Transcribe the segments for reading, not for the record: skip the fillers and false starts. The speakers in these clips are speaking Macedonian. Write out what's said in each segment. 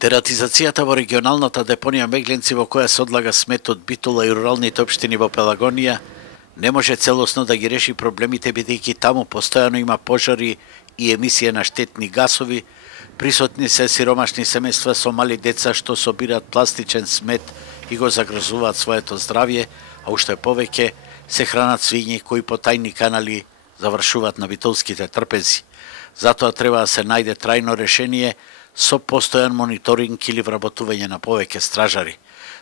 Дератизацијата во регионалната депонија Мегленци, во која се одлага смет од Битола и руралните општини во Пелагонија, не може целосно да ги реши проблемите, бидејќи таму постојано има пожари и емисија на штетни гасови, присутни се сиромашни семејства со мали деца што собираат пластичен смет и го загрозуваат своето здравје, а уште повеќе се хранат свињи кои по тајни канали завршуваат на битолските трпези. Затоа треба да се најде трајно решение со постојан мониторинг или вработување на повеќе стражари.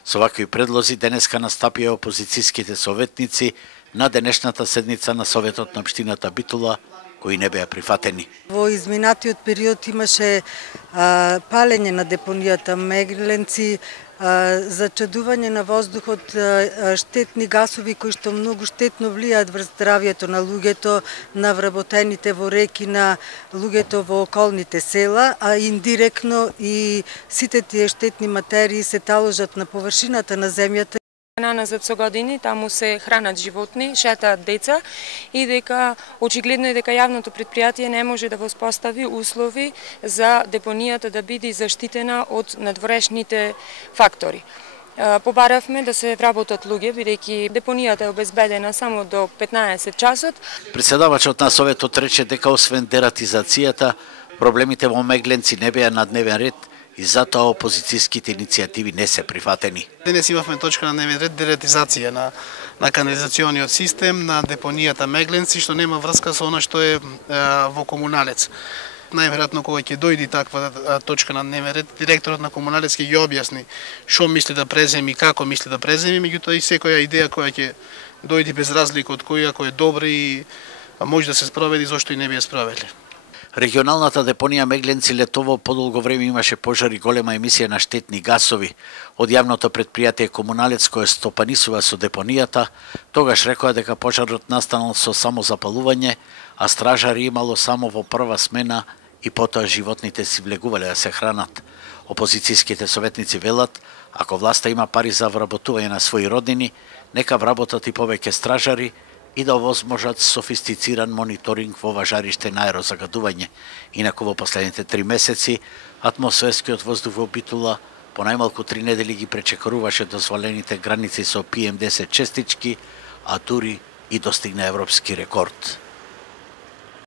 Со вакви предлози денеска настапија опозицијските советници на денешната седница на Советот на општината Битола, кои не беа прифатени. Во изминатиот период имаше палење на депонијата Мегленци, зачедување на воздухот, штетни гасови кои што многу штетно влијаат врз здравјето на луѓето, на вработените во реки, на луѓето во околните села, а индиректно и сите тие штетни материи се таложат на површината на земјата. Назад со години таму се хранат животни, шетаат деца и дека очигледно е дека јавното претпријатие не може да воспостави услови за депонијата да биде заштитена од надворешните фактори. Побаравме да се вработат луѓе, бидејќи депонијата е обезбедена само до 15 часот. Председавачот на Советот рече дека освен дератизацијата, проблемите во Мегленци не беа на дневен ред и затоа опозицијските иницијативи не се прифатени. Денес имавме точка на дневен ред дератизација на канализациониот систем на депонијата Мегленци, што нема врска со она што е во Комуналец. Најверојатно кога ќе дојде таква точка на дневен ред, директорот на Комуналец ќе ги објасни што мисли да преземи, како мисли да преземи, меѓутоа и секоја идеја која ќе дојде без разлика од која е добра и може да се спроведи, зошто и не би ја спровели. Регионалната депонија Мегленци летово подолго време имаше пожари, голема емисија на штетни гасови. Од јавното претпријатие Комуналец кое стопанисува со депонијата, тогаш рекоа дека пожарот настанал со самозапалување, а стражари имало само во прва смена и потоа животните си влегувале да се хранат. Опозицијските советници велат, ако власта има пари за вработување на своји роднини, нека вработат и повеќе стражари и да овозможат софистициран мониторинг во ова жариште на аерозагадување. Инаку во последните 3 месеци атмосферскиот воздух во Битола по најмалку 3 недели ги пречекоруваше дозволените граници со PM10 честички, а дури и достигна европски рекорд.